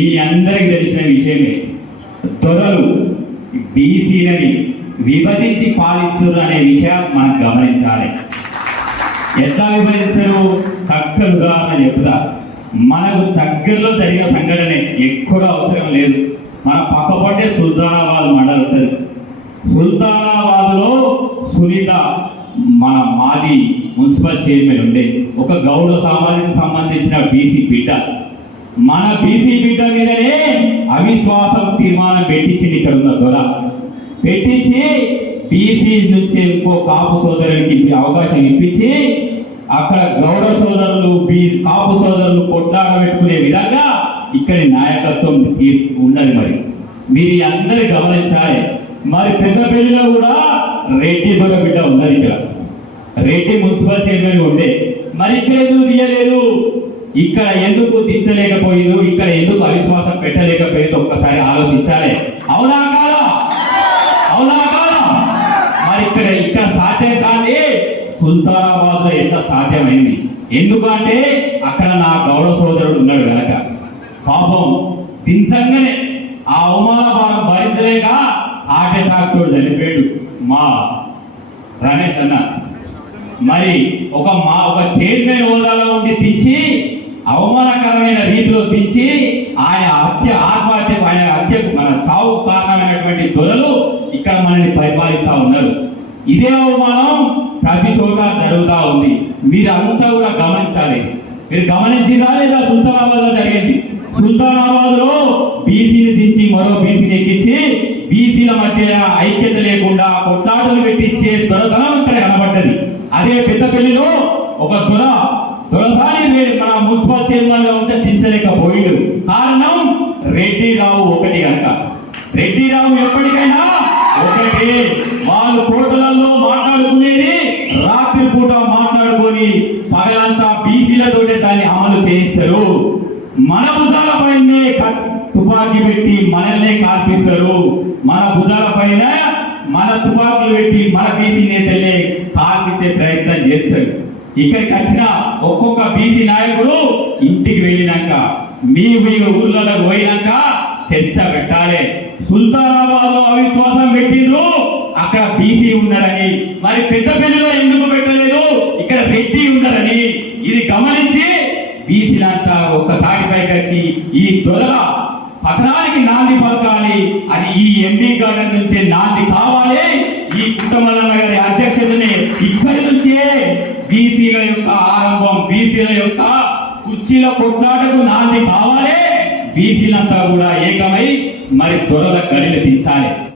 మీ అందరికి తెలిసిన విషయమే. త్వరలు బీసీలని విభజించి పాలిస్తున్నారు అనే విషయం మనం గమనించాలి. ఎట్లా విభజిస్తారు? చక్కగా ఉదాహరణ చెప్తా. మనకు దగ్గరలో జరిగిన సంఘటనే ఎక్కువ అవసరం లేదు. మన పక్కపట్టే సుల్తానాబాద్ మండలం ఉంటుంది. సుల్తానాబాద్లో సునీత మన మాజీ మున్సిపల్ చైర్మన్ ఉండే. ఒక గౌడ సమాజానికి సంబంధించిన బీసీ బిడ్డ. మన బీసీ బిడ్డ మీదనే అవిశ్వాసం తీర్మానం పెట్టించింది ఇక్కడ ఉన్న దొర. పెట్టించి బీసీ నుంచి ఇంకో కాపు సోదరునికి అవకాశం ఇప్పించి అక్కడ గౌరవ సోదరులు బీ కాపు సోదరులు కొట్లాడబెట్టుకునే విధంగా ఇక్కడి నాయకత్వం ఈ- ఉన్నది మరి. మీరు అందరి గమనించాలి. మరి పెద్దపల్లిలో కూడా రెడ్డి దొర బిడ్డ ఉన్నది ఇక్కడ. రెడ్డి మున్సిపల్ చైర్మన్ ఉండే. మరి ఇక్కడ ఎందుకు తీయలేదు? ఇక్కడ ఎందుకు దించలేకపోయింది ఇక్కడ ఎందుకు అవిశ్వాసం పెట్టలేకపోయింది ఒక్కసారి ఆలోచించాలి. అవునా కాదా? అవునా కాదా? మరి ఇక్కడ ఇక్కడ సాధ్యం కాదు. సుల్తానాబాద్లో ఎంత సాధ్యమైంది? ఎందుకంటే అక్కడ నా గౌరవ సోదరుడు ఉన్నాడు కనుక పాపం దించంగానే ఆ అవమాన భారం భరించలేక హార్ట్ అటాక్ చనిపోయాడు మా రమేష్ అన్న. మరి ఒక మా ఒక చైర్మన్ హోదాలో ఉండి పిచ్చి అవమానకరమైన రీతిలో పెంచి ఆయన హత్య ఆత్మహత్య ఆయన హత్యకు మన చావు కారణమైనటువంటి దొరలు ఇక్కడ మనల్ని పరిపాలిస్తూ ఉన్నారు. ఇదే అవమానం ప్రతి చోట జరుగుతూ ఉంది. మీరు అంతా కూడా గమనించాలి. మీరు గమనించినా లేదా సుల్తానాబాద్లో జరిగింది? సుల్తానాబాద్లో బీసీని దించి మరో బీసీని ఎక్కించి బీసీల మధ్య ఐక్యత లేకుండా కొట్లాటలు పెట్టించే దొరతనం ఇక్కడ కనబడ్డది. అదే పెద్దపల్లిలో ఒక దొర దొరసారి మీరు మన మున్సిపల్ చైర్మన్గా ఉంటే కారణం రెడ్డిరావు ఒకటి కనుక రెడ్డిరావు ఎప్పటికైనా ఒకటి. వాళ్ళు కోటలలో మాట్లాడుకునేది రాత్రి పూట మాట్లాడుకొని పగలంతా బీసీలతోటే దాన్ని అమలు చేయిస్తారు. మన భుజాల పైనే తుపాకీ పెట్టి మనల్నే కార్పిస్తారు మన భుజాల పైన మన తుపాకులు పెట్టి మన బీసీ నేతలే ఇక్కడికి వచ్చిన ఒక్కొక్క బీసీ నాయకుడు ఇంటికి వెళ్ళినాక మీ మీ ఊర్లలో పోయినాక చర్చ పెట్టాలి. సుల్తానాబాద్లో అవిశ్వాసం పెట్టిండ్రు. అక్కడ బీసీ ఉన్నారని. మరి పెద్దపల్లిలో ఎందుకు పెట్టలేదు? ఇక్కడ రెడ్డి ఉన్నారని. ఇది గమనించి బీసీలంతా ఒక్క తాటిపైకి వచ్చి ఈ దొరల పతనానికి నాంది పలకాలి. అని ఈ ఎంబీ గార్డెన్ నుంచే నాంది కావాలి. ఈ కుటుంబాల యొక్క ఆరంభం బీసీల యొక్క కుర్చీల కొట్లాటకు నాంది కావాలి. బీసీలంతా కూడా ఏకమై మరి దొరల గడిని దించాలి